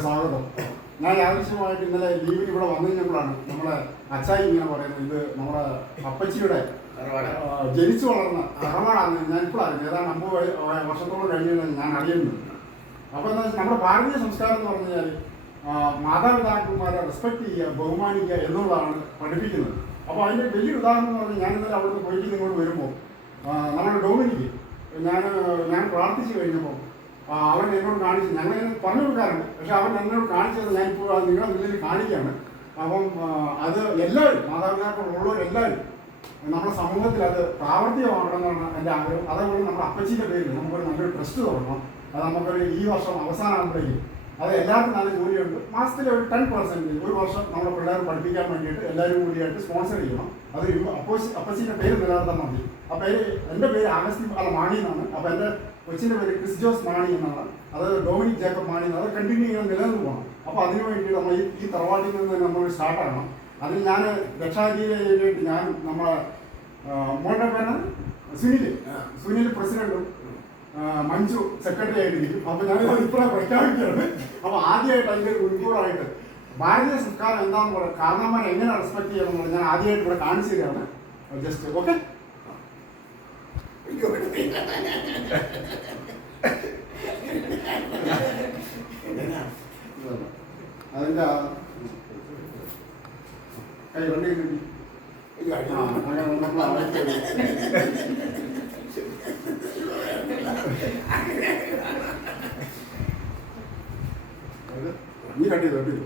സ്വാഗതം. ഞാൻ ആവശ്യമായിട്ട് ഇന്നലെ ലീവിന് ഇവിടെ വന്നു കഴിഞ്ഞപ്പോഴാണ് നമ്മുടെ അച്ചായി ഇങ്ങനെ പറയുന്നത്. ഇത് നമ്മുടെ അപ്പച്ചിയുടെ ജനിച്ചു വളർന്ന തറവാടാണ്. ഞാൻ ഇപ്പോഴാണ് ഏതാണ്ട് അമ്പത് വർഷത്തോളം കഴിഞ്ഞാണ് ഞാൻ അറിയുന്നത് അപ്പോൾ എന്താ വെച്ചാൽ നമ്മുടെ ഭാരതീയ സംസ്കാരം എന്ന് പറഞ്ഞു കഴിഞ്ഞാൽ മാതാപിതാക്കന്മാരെ റെസ്പെക്ട് ചെയ്യുക ബഹുമാനിക്കുക എന്നുള്ളതാണ് പഠിപ്പിക്കുന്നത്. അപ്പോൾ അതിന്റെ വലിയ ഉദാഹരണം എന്ന് പറഞ്ഞാൽ ഞാൻ ഇന്നലെ അവിടുന്ന് പോയിട്ട് ഇങ്ങോട്ട് വരുമ്പോൾ നമ്മുടെ ഡോമിനിക്ക് ഞാൻ ഞാൻ പ്രാർത്ഥിച്ചു കഴിഞ്ഞപ്പോൾ അവൻ എന്നോട് കാണിച്ചു. ഞങ്ങൾ പറഞ്ഞു കൊടുക്കാറുണ്ട്. പക്ഷെ അവൻ എന്നോട് കാണിച്ചത് ഞാനിപ്പോൾ അത് നിങ്ങളുടെ മുന്നിൽ കാണിക്കുകയാണ്. അപ്പം അത് എല്ലാവരും മാതാപിതാക്കളുള്ളവരെല്ലാവരും നമ്മുടെ സമൂഹത്തിൽ അത് പ്രാവർത്തികമാകണമെന്നാണ് എന്റെ ആഗ്രഹം. അതേപോലെ നമ്മുടെ അപ്പച്ചിന്റെ പേരിൽ നമുക്കൊരു നല്ലൊരു ട്രസ്റ്റ് തുടങ്ങണം. അത് നമുക്കൊരു ഈ വർഷം അവസാനമാകുമ്പോഴേക്കും അത് എല്ലാവർക്കും നല്ല ജോലിയുണ്ട്. മാസത്തിൽ ഒരു ടെൻ പെർസെന്റേജ് ഒരു വർഷം നമ്മുടെ പിള്ളേർ പഠിപ്പിക്കാൻ വേണ്ടിയിട്ട് എല്ലാവരും കൂടിയായിട്ട് സ്പോൺസർ ചെയ്യണം. അത് അപ്പോസി അപ്പച്ചിന്റെ പേര് നിലനിർത്താൻ മതി. ആ പേര് എന്റെ പേര് ആഗസ്തി അല്ല മാണി എന്നാണ്. അപ്പോൾ എന്റെ കൊച്ചിന്റെ പേര് ക്രിസ് ജോസ് മാണി എന്നാണ്. അത് ഡോമിനിക് ജേക്കബ് മാണി എന്നാണ്. അത് കണ്ടിന്യൂ ചെയ്യാൻ നിലനിന്ന് പോകണം അപ്പോൾ അതിനു വേണ്ടി നമ്മൾ ഈ ഈ തറവാട്ടിൽ നിന്ന് തന്നെ നമ്മൾ സ്റ്റാർട്ട് ആകണം. അതിൽ ഞാൻ രക്ഷാധികാരിയായിട്ട് വേണ്ടി ഞാൻ നമ്മളെ മോളുടെ പേര് സുനിൽ സുനിൽ പ്രസിഡന്റും ആ, മഞ്ജു സെക്രട്ടറി ആയിട്ടിരിക്കും അപ്പൊ ഞാൻ ഇപ്പോഴാണ് പ്രഖ്യാപിക്കുകയാണ് അപ്പൊ ആദ്യമായിട്ട് അതിന്റെ ഒരു മുൻകൂറായിട്ട് ഭാരതീയ സംസ്കാരം എന്താണെന്ന് പറയാം. കാരണവന്മാരെ എങ്ങനെ റെസ്പെക്ട് ചെയ്യണം എന്നുള്ളത് ഞാൻ ആദ്യമായിട്ട് ഇവിടെ കാണിച്ചു തരികയാണ്. ജസ്റ്റ് ഓക്കെ അതെന്താ? കൈ വണ്ടി കിട്ടി. നീ കണ്ടില്ല കണ്ടില്ല.